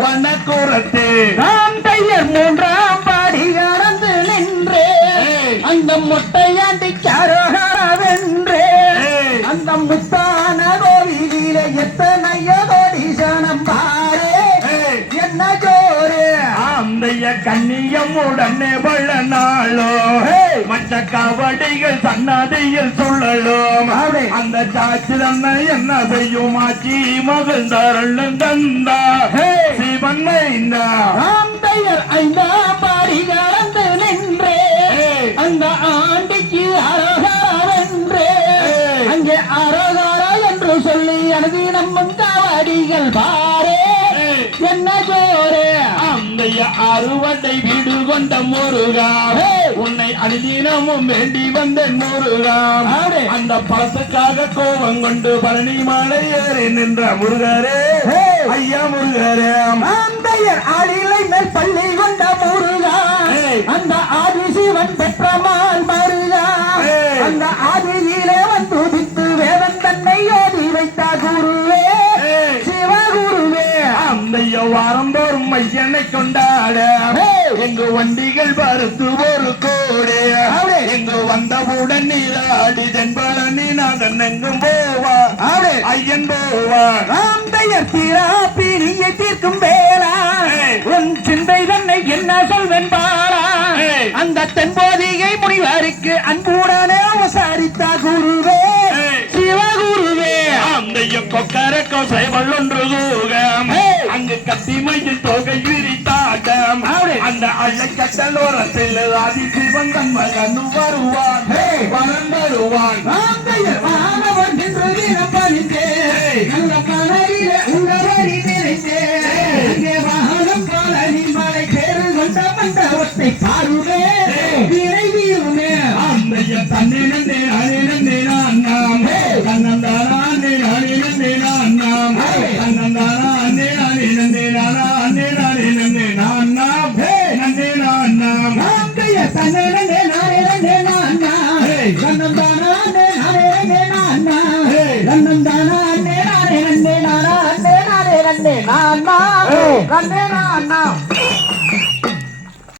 வண்ணக்குரத்தே நாம் தையர் மூன்றாம் பாடி கடந்து நின்றே. அந்த முட்டையாண்டி வென்றே ஏய். அந்த முத்தான கோவிலில எத்தனையோ ஆந்தைய கண்ணியம் உடனே வள்ள நாளோ மற்ற கபடிகள் சன்னதியில் அப்படி. அந்த சாட்சி தன்னை என்ன செய்யும் ஆட்சி மகள் தருளும் தந்தா சிவன் மைந்தா. ஐந்தாம் பாடி கடந்து நின்றே. அந்த ஆண்டிக்கு அரகாரவென்றே. ஏய். அங்கே அரகாரா என்று சொல்லி எனது நம்ம காவடிகள் பாரே. என்ன ஜோரே அந்தைய அறுவடை வீடு கொண்ட முருகா. உன்னை அனுதினமும் வேண்டி வந்த முருகா. அந்த பழத்துக்காக கோபம் கொண்டு பழனி மலை ஏறி நின்ற முருகரே. ஐயா முருகரே ஆளிலை மேல் பள்ளி வாரந்தோறும் மையனை கொண்டாட. எங்கு வண்டிகள் பருத்து ஒரு கோடு. எங்கு வந்தவுடன் நீராடி தென்பழனி நாதன் எங்கும் போவா. ஐயன் போவான் ஆந்தையர் தீரா பீனியை தீர்க்கும் வேளா. உன் சிந்தை தன்னை என்ன சொல்வென் பாரா. அந்த தென்போதிகை முனிவருக்கு அன்புடனே உசாரித்த குருவே. சிவகுருவே அந்தைய கொக்கரக்கோ செய்வள் ஒன்று கூகம். அங்கு கத்தி மயில் தொகை விரித்தாட்டம். அந்த அள்ளை கட்டலோரத்தில் ஆதி சிவன் தன் மகன் வருவான் ஏய். நானே நன்னே நான்னா கண்ணந்தானே நானே நன்னே நான்னா கண்ணந்தானே நானே நன்னே நானா